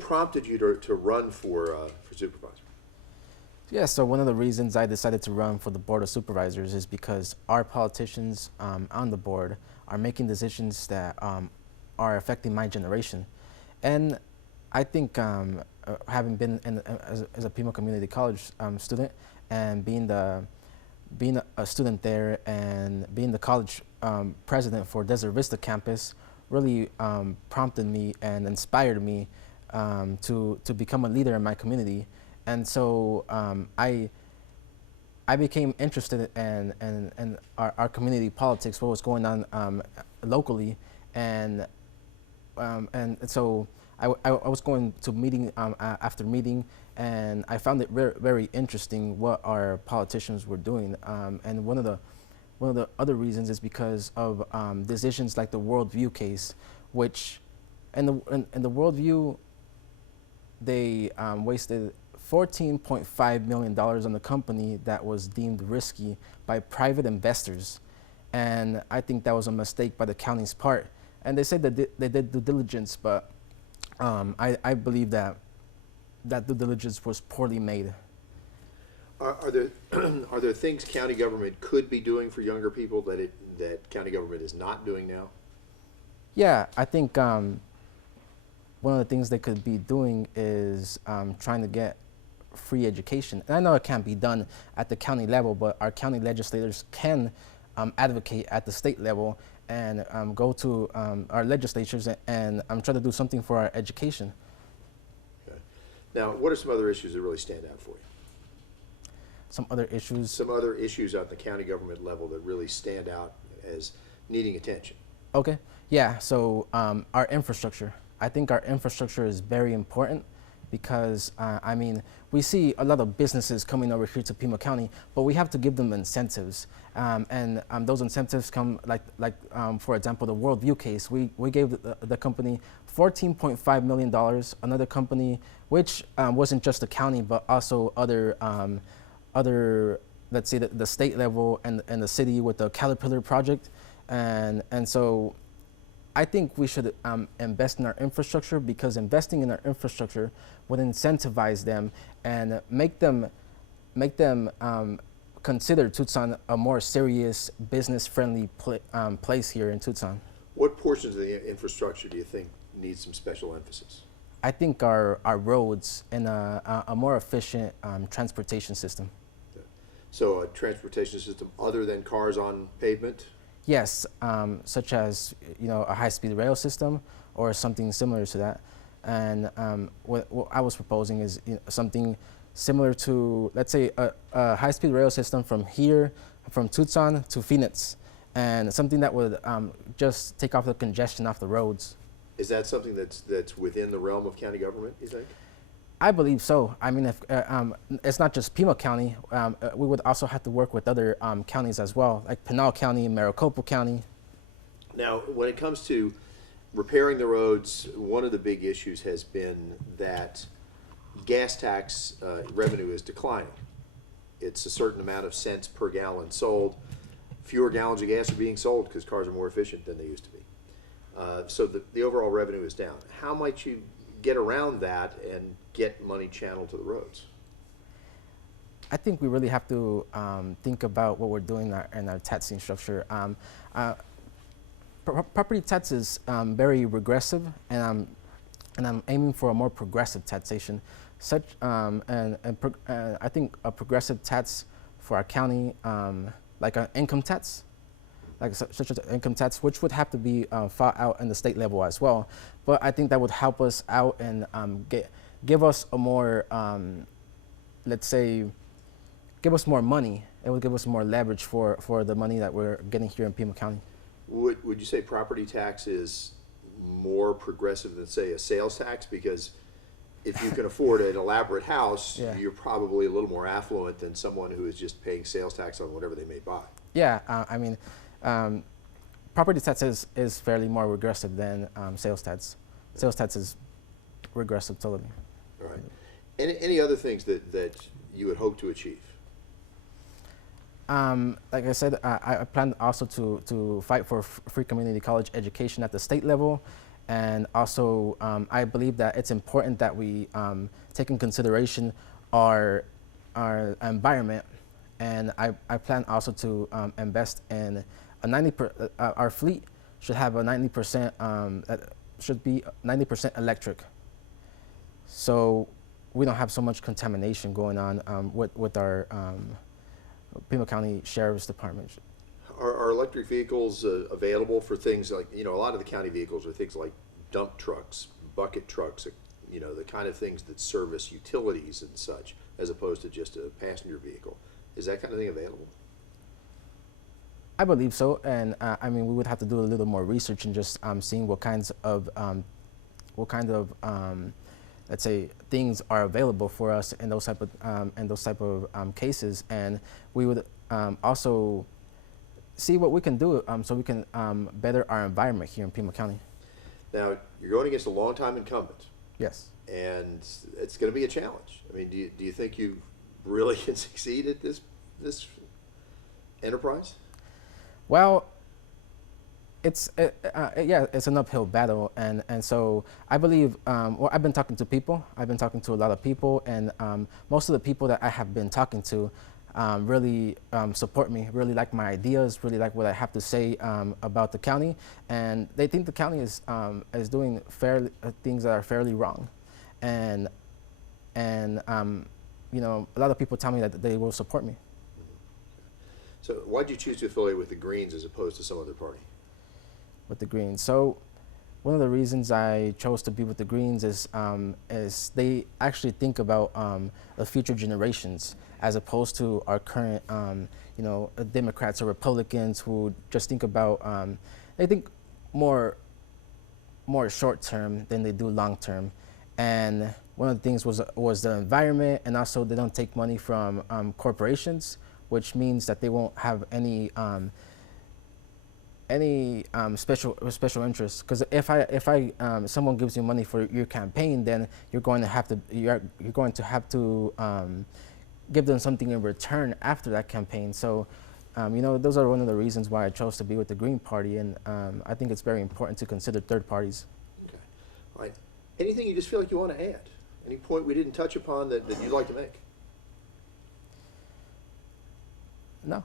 prompted you to run for supervisor? Yeah, so one of the reasons I decided to run for the Board of Supervisors is because our politicians on the board are making decisions that are affecting my generation. And I think having been as a Pima Community College student and being a student there and being the college president for Desert Vista campus really prompted me and inspired me to become a leader in my community. And so I became interested in our community politics, what was going on locally, and so I was going to meeting after meeting, and I found it very interesting what our politicians were doing. And one of the other reasons is because of decisions like the Worldview case, which in the Worldview they wasted $14.5 million on the company that was deemed risky by private investors. And I think that was a mistake by the county's part. And they said that they did due diligence, but I believe that due diligence was poorly made. Are there are there things county government could be doing for younger people that county government is not doing now? Yeah, I think one of the things they could be doing is trying to get free education. And I know it can't be done at the county level, but our county legislators can advocate at the state level and go to our legislatures and try to do something for our education. Okay. Now, what are some other issues that really stand out for you? Some other issues? Some other issues at the county government level that really stand out as needing attention. Okay, yeah, so our infrastructure. I think our infrastructure is very important because, I mean, we see a lot of businesses coming over here to Pima County, but we have to give them incentives. And those incentives come for example, the Worldview case. We gave the company $14.5 million, another company, which wasn't just the county, but also other, let's say, the state level and the city with the Caterpillar project. And so I think we should invest in our infrastructure, because investing in our infrastructure would incentivize them and make them consider Tucson a more serious, business-friendly place here in Tucson. What portions of the infrastructure do you think need some special emphasis? I think our roads and a more efficient transportation system. Okay. So a transportation system other than cars on pavement? Yes, such as a high-speed rail system or something similar to that. And what I was proposing is something similar to, let's say, a high-speed rail system from here, from Tucson to Phoenix, and something that would just take off the congestion off the roads. Is that something that's within the realm of county government, you think? I believe so. I mean, if it's not just Pima County, we would also have to work with other counties as well, like Pinal County, Maricopa County. Now, when it comes to repairing the roads, one of the big issues has been that gas tax revenue is declining. It's a certain amount of cents per gallon sold. Fewer gallons of gas are being sold because cars are more efficient than they used to be. So the overall revenue is down. How might you get around that and get money channeled to the roads? I think we really have to think about what we're doing in our taxing structure. Property tax is very regressive, and I'm aiming for a more progressive taxation. I think a progressive tax for our county, like an income tax, such as an income tax, which would have to be fought out in the state level as well. But I think that would help us out and give us a more, let's say, give us more money. It would give us more leverage for the money that we're getting here in Pima County. Would you say property tax is more progressive than, say, a sales tax? Because if you can afford an elaborate house, yeah, you're probably a little more affluent than someone who is just paying sales tax on whatever they may buy. Yeah, I mean, property tax is fairly more regressive than sales tax. Sales tax is regressive totally. All right. Any other things that you would hope to achieve? Like I said, I plan also to fight for free community college education at the state level, And also, I believe that it's important that we take in consideration our environment. And I plan also to invest in our fleet should have a 90%, should be 90% electric. So we don't have so much contamination going on with our Pima County Sheriff's Department. Are electric vehicles available for things like, a lot of the county vehicles are things like dump trucks, bucket trucks, the kind of things that service utilities and such, as opposed to just a passenger vehicle. Is that kind of thing available? I believe so, and I mean, we would have to do a little more research and just seeing what kind of let's say things are available for us in those type of cases, and we would also see what we can do so we can better our environment here in Pima County. Now, you're going against a longtime incumbent, Yes. and it's going to be a challenge. I mean, do you think you really can succeed at this enterprise? Well, it's an uphill battle, and so I believe. Well, I've been talking to people. I've been talking to a lot of people, and most of the people that I have been talking to really support me. Really like my ideas. Really like what I have to say about the county, and they think the county is doing things that are fairly wrong, and a lot of people tell me that they will support me. So why did you choose to affiliate with the Greens as opposed to some other party? With the Greens. So one of the reasons I chose to be with the Greens is they actually think about the future generations as opposed to our current, Democrats or Republicans who just think about, they think more short term than they do long term. And one of the things was the environment, and also they don't take money from corporations, which means that they won't have any special interest. Because if someone gives you money for your campaign, then you're going to have to give them something in return after that campaign. So, those are one of the reasons why I chose to be with the Green Party, and I think it's very important to consider third parties. Okay. All right. Anything you just feel like you want to add? Any point we didn't touch upon that you'd like to make? No.